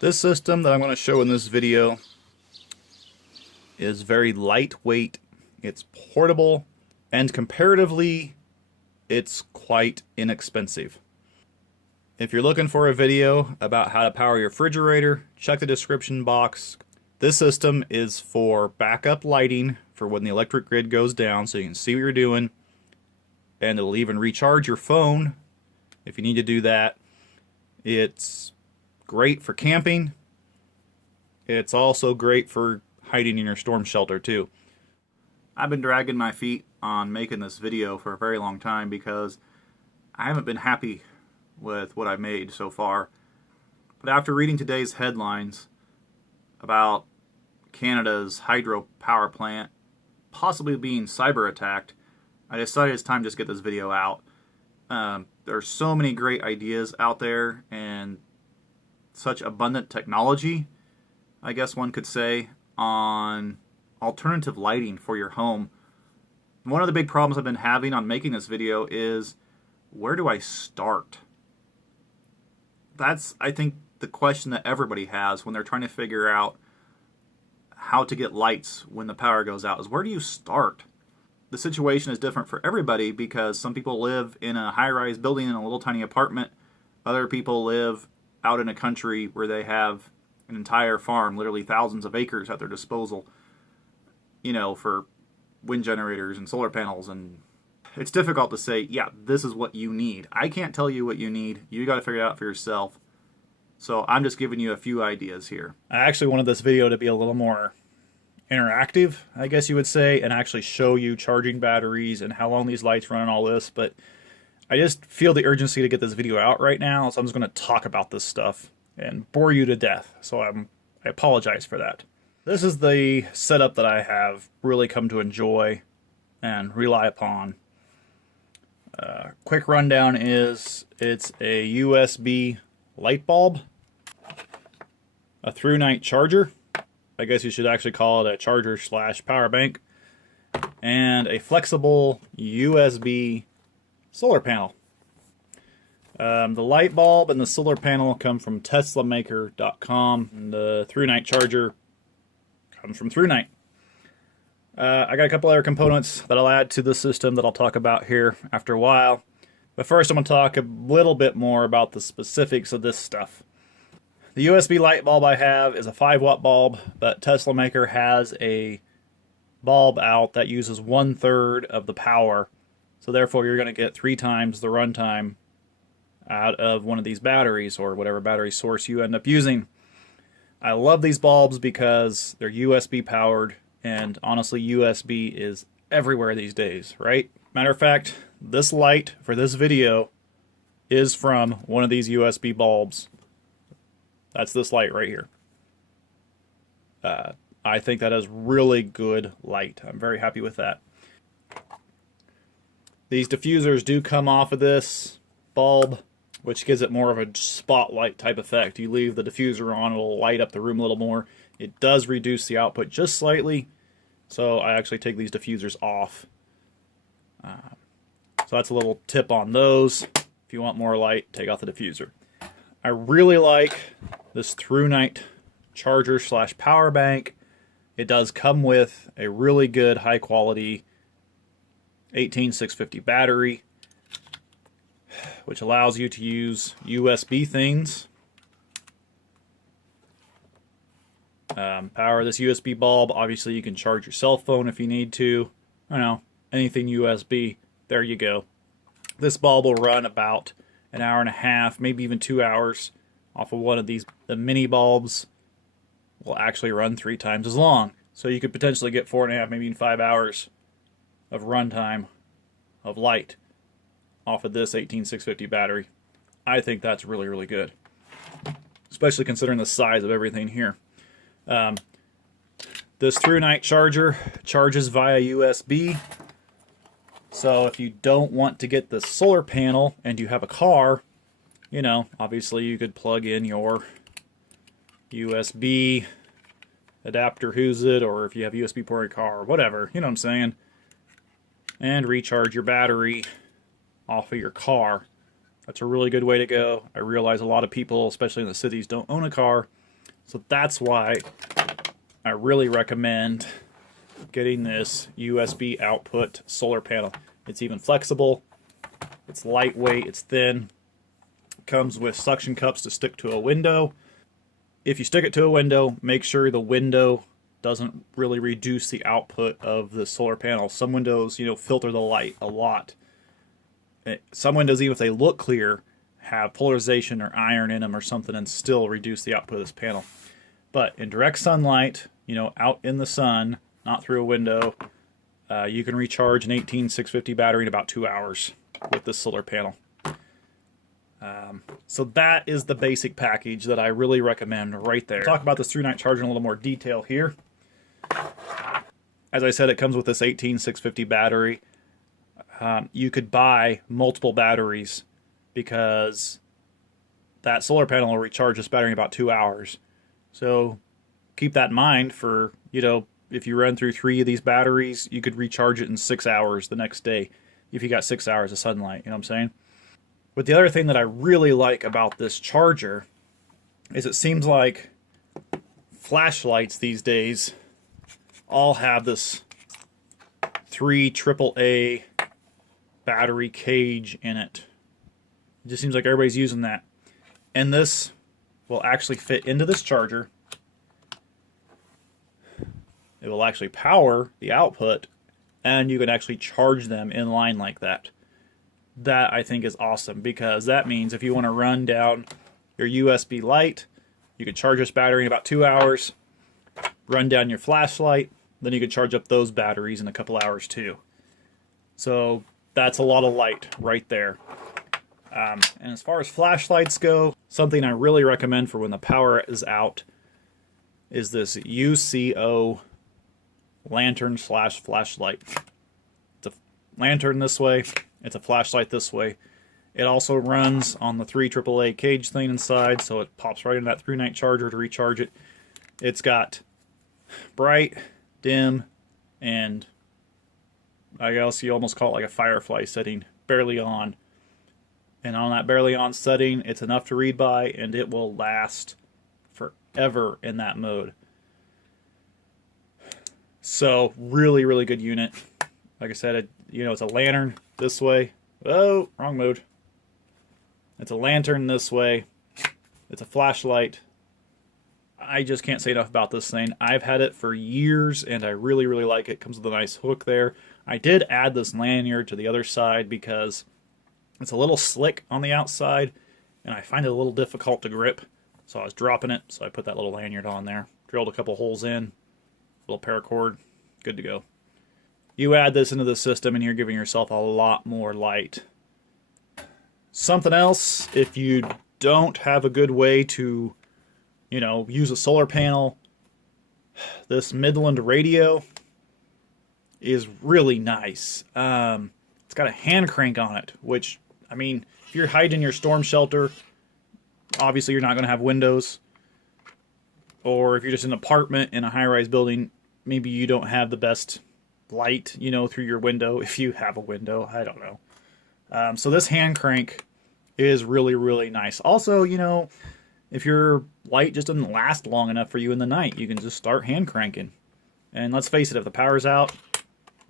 This system that I'm going to show in this video is very lightweight, it's portable, and comparatively, it's quite inexpensive. If you're looking for a video about how to power your refrigerator, check the description box. This system is for backup lighting for when the electric grid goes down so you can see what you're doing, and it'll even recharge your phone if you need to do that. It's great for camping. It's also great for hiding in your storm shelter too. I've been dragging my feet on making this video for a very long time because I haven't been happy with what I've made so far. But after reading today's headlines about Canada's hydropower plant possibly being cyber attacked, I decided it's time to just get this video out. There's so many great ideas out there and such abundant technology, I guess one could say, on alternative lighting for your home. One of the big problems I've been having on making this video is, where do I start? That's, I think, the question that everybody has when they're trying to figure out how to get lights when the power goes out, is where do you start? The situation is different for everybody because some people live in a high-rise building in a little tiny apartment. Other people live out in a country where they have an entire farm, literally thousands of acres at their disposal, you know, for wind generators and solar panels. And it's difficult to say, yeah, this is what you need. I can't tell you what you need. You got to figure it out for yourself. So I'm just giving you a few ideas here. I actually wanted this video to be a little more interactive, I guess you would say, and actually show you charging batteries and how long these lights run and all this, but I just feel the urgency to get this video out right now, so I'm just going to talk about this stuff and bore you to death, so I apologize for that. This is the setup that I have really come to enjoy and rely upon. Quick rundown is, it's a USB light bulb, a through-night charger, I guess you should actually call it a charger slash power bank, and a flexible USB solar panel. The light bulb and the solar panel come from TeslaMaker.com, and the through-night charger comes from ThruNight. I got a couple other components that I'll add to the system that I'll talk about here after a while. But first I'm going to talk a little bit more about the specifics of this stuff. The USB light bulb I have is a 5-watt bulb, but Tesla Maker has a bulb out that uses 1/3 of the power. So therefore you're going to get 3 times the runtime out of one of these batteries, or whatever battery source you end up using. I love these bulbs because they're USB powered, and honestly USB is everywhere these days, right? Matter of fact, this light for this video is from one of these USB bulbs. That's this light right here. I think that is really good light. I'm very happy with that. These diffusers do come off of this bulb, which gives it more of a spotlight type effect. You leave the diffuser on, it'll light up the room a little more. It does reduce the output just slightly, so I actually take these diffusers off. So that's a little tip on those. If you want more light, take off the diffuser. I really like this ThruNight charger slash power bank. It does come with a really good high quality 18650 battery, which allows you to use USB things. Power this USB bulb. Obviously you can charge your cell phone if you need to. I don't know, anything USB, there you go. This bulb will run about an hour and a half, maybe even 2 hours off of one of these. The mini bulbs will actually run 3 times as long. So you could potentially get 4.5, maybe even 5 hours of runtime of light off of this 18650 battery. I think that's really, really good, especially considering the size of everything here. This ThruNight charger charges via USB. So if you don't want to get the solar panel and you have a car, you know, obviously you could plug in your USB adapter, who's it, or if you have USB port in your car or whatever, you know what I'm saying, and recharge your battery off of your car. That's a really good way to go. I realize a lot of people, especially in the cities, don't own a car, So that's why I really recommend getting this USB output solar panel. It's even flexible, it's lightweight, it's thin, comes with suction cups to stick to a window. If you stick it to a window, make sure the window doesn't really reduce the output of the solar panel. Some windows, filter the light a lot. Some windows, even if they look clear, have polarization or iron in them or something and still reduce the output of this panel. But in direct sunlight, out in the sun, not through a window, you can recharge an 18650 battery in about 2 hours with this solar panel. So that is the basic package that I really recommend right there. I'll talk about this through-night charger in a little more detail here. As I said, it comes with this 18650 battery. You could buy multiple batteries because that solar panel will recharge this battery in about 2 hours. So keep that in mind for, if you run through 3 of these batteries, you could recharge it in 6 hours the next day if you got 6 hours of sunlight, you know what I'm saying? But the other thing that I really like about this charger is it seems like flashlights these days all have this 3 AAA battery cage in it. It just seems like everybody's using that. And this will actually fit into this charger. It will actually power the output, and you can actually charge them in line like that. That I think is awesome, because that means if you want to run down your USB light, you can charge this battery in about 2 hours, run down your flashlight, then you can charge up those batteries in a couple hours too. So that's a lot of light right there. And as far as flashlights go, something I really recommend for when the power is out is this UCO lantern / flashlight. It's a lantern this way, it's a flashlight this way. It also runs on the 3 AAA cage thing inside, so it pops right into that through-night charger to recharge it. It's got bright, dim, and I guess you almost call it like a firefly setting, barely on. And on that barely on setting, it's enough to read by, and it will last forever in that mode. So really, really good unit. Like I said, it's a lantern this way. Oh, wrong mode. It's a lantern this way. It's a flashlight. I just can't say enough about this thing. I've had it for years, and I really, really like it. It comes with a nice hook there. I did add this lanyard to the other side because it's a little slick on the outside, and I find it a little difficult to grip. So I was dropping it, so I put that little lanyard on there. Drilled a couple holes in, little paracord, good to go. You add this into the system, and you're giving yourself a lot more light. Something else, if you don't have a good way to, use a solar panel, this Midland radio is really nice. It's got a hand crank on it, which, if you're hiding in your storm shelter, obviously you're not going to have windows. Or if you're just in an apartment in a high-rise building, maybe you don't have the best light, through your window, if you have a window. I don't know. So this hand crank is really, really nice. Also, if your light just doesn't last long enough for you in the night, you can just start hand cranking. And let's face it, if the power's out,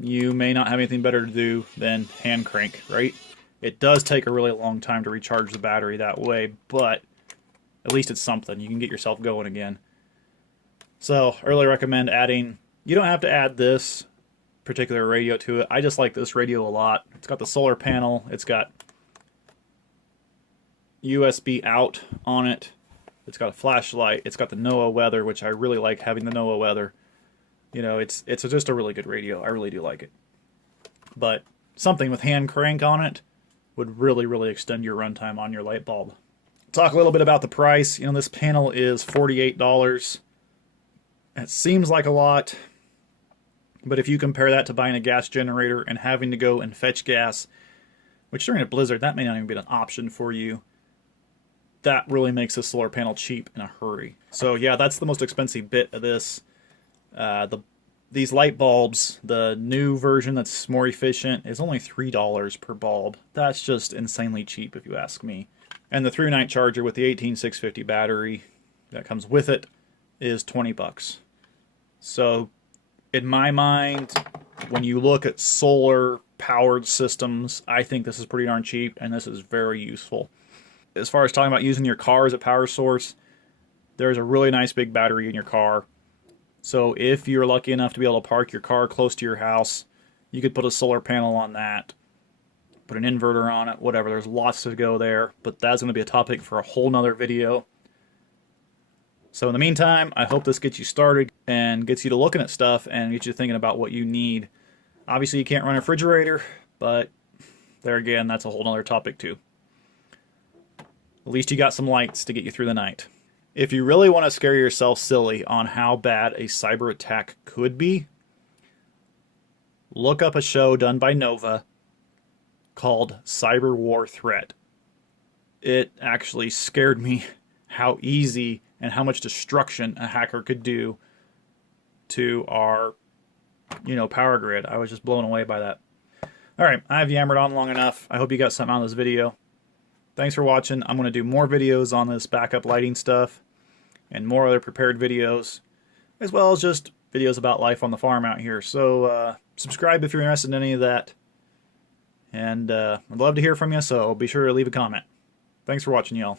you may not have anything better to do than hand crank, right? It does take a really long time to recharge the battery that way, but at least it's something. You can get yourself going again. So I really recommend adding, you don't have to add this particular radio to it. I just like this radio a lot. It's got the solar panel. It's got USB out on it. It's got a flashlight. It's got the NOAA weather, which I really like having the NOAA weather. It's just a really good radio. I really do like it. But something with hand crank on it would really, really extend your runtime on your light bulb. Talk a little bit about the price. This panel is $48. It seems like a lot, but if you compare that to buying a gas generator and having to go and fetch gas, which during a blizzard, that may not even be an option for you, that really makes this solar panel cheap in a hurry. So yeah, that's the most expensive bit of this. These light bulbs, the new version that's more efficient, is only $3 per bulb. That's just insanely cheap if you ask me. And the through-night charger with the 18650 battery that comes with it is 20 bucks. So in my mind, when you look at solar powered systems, I think this is pretty darn cheap, and this is very useful. As far as talking about using your car as a power source, there's a really nice big battery in your car. So if you're lucky enough to be able to park your car close to your house, you could put a solar panel on that, put an inverter on it, whatever. There's lots to go there, but that's going to be a topic for a whole nother video. So in the meantime, I hope this gets you started and gets you to looking at stuff and gets you thinking about what you need. Obviously you can't run a refrigerator, but there again, that's a whole nother topic too. At least you got some lights to get you through the night. If you really want to scare yourself silly on how bad a cyber attack could be, look up a show done by Nova called Cyber War Threat. It actually scared me how easy and how much destruction a hacker could do to our, power grid. I was just blown away by that. All right, I've yammered on long enough. I hope you got something out of this video. Thanks for watching. I'm going to do more videos on this backup lighting stuff and more other prepared videos, as well as just videos about life on the farm out here. So subscribe if you're interested in any of that. And I'd love to hear from you, so be sure to leave a comment. Thanks for watching, y'all.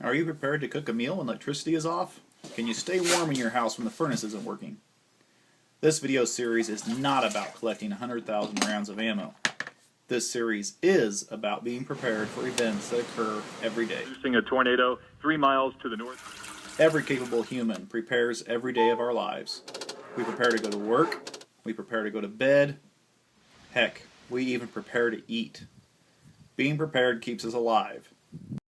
Are you prepared to cook a meal when electricity is off? Can you stay warm in your house when the furnace isn't working? This video series is not about collecting 100,000 rounds of ammo. This series is about being prepared for events that occur every day. Producing a tornado 3 miles to the north. Every capable human prepares every day of our lives. We prepare to go to work. We prepare to go to bed. Heck, we even prepare to eat. Being prepared keeps us alive.